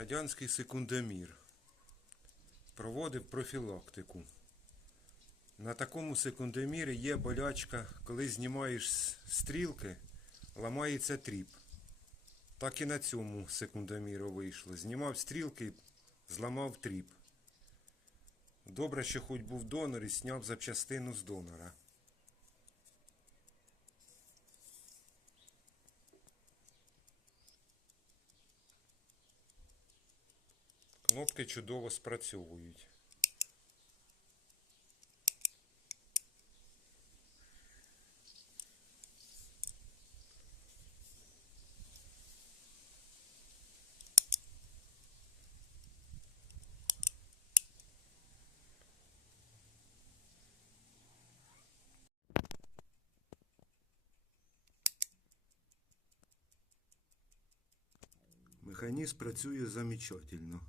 Радянський секундомір проводив профілактику. На такому секундомірі є болячка, коли знімаєш стрілки, ламається тріп. Так і на цьому секундоміру вийшло. Знімав стрілки, зламав тріп. Добре, що хоч був донор і зняв запчастину з донора. Кнопки чудово спрацьовують. Механізм працює замечательно.